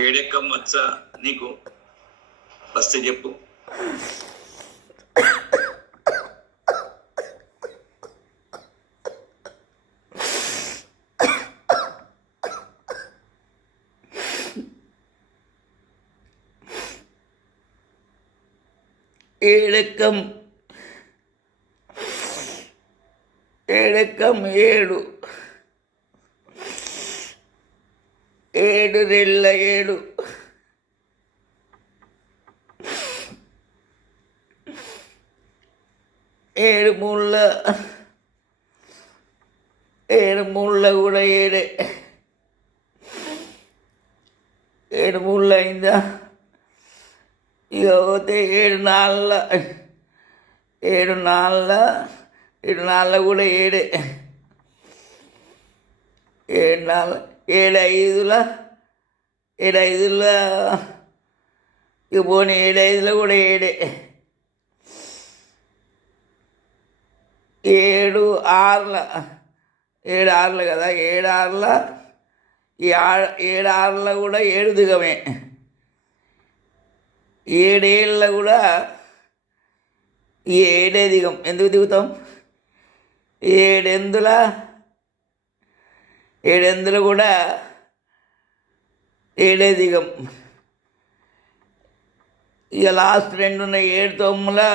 ఏడెక్కం మచ్చ నీకు వస్తే చెప్పు. ఏడెక్కం ఏడెక్కం ఏడు ఏడు రెళ్ళ ఏడు ఏడు ముళ్ళ కూడా ఏడే. ఏడు ముళ్ళ అయిందా? ఇక పోతే ఏడు నాళ్ళ కూడా ఏడే. ఏడు ఐదుల ఇక పోనీ 7 5 కూడా ఏడే. 7 6 కదా, 7 6 ఈ 7 6 కూడా 7 దిగమే. 7 7 కూడా ఈ 7 దిగం. ఎందుకు దిగుతాం? 7 8 కూడా 7 దిగం. ఇక లాస్ట్ 2 ఉన్నాయి. 7 9 కూడా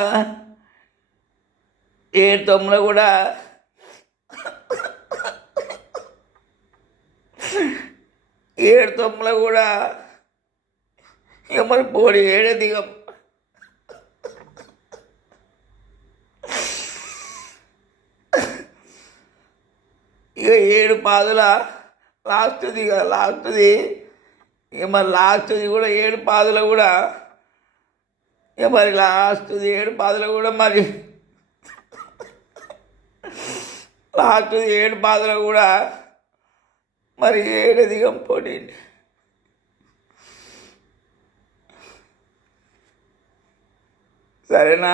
7 9 కూడా ఇక మరి పోడి 7 దిగం. ఇక 7 పాదుల లాస్ట్ది ఇక మరి లాస్ట్ది కూడా 7 పాదుల కూడా ఇక మరి లాస్ట్ది 7 పాదుల కూడా మరి లాస్ట్ది 7 పాదుల కూడా మరి 7 దిగం పోటీ. సరేనా?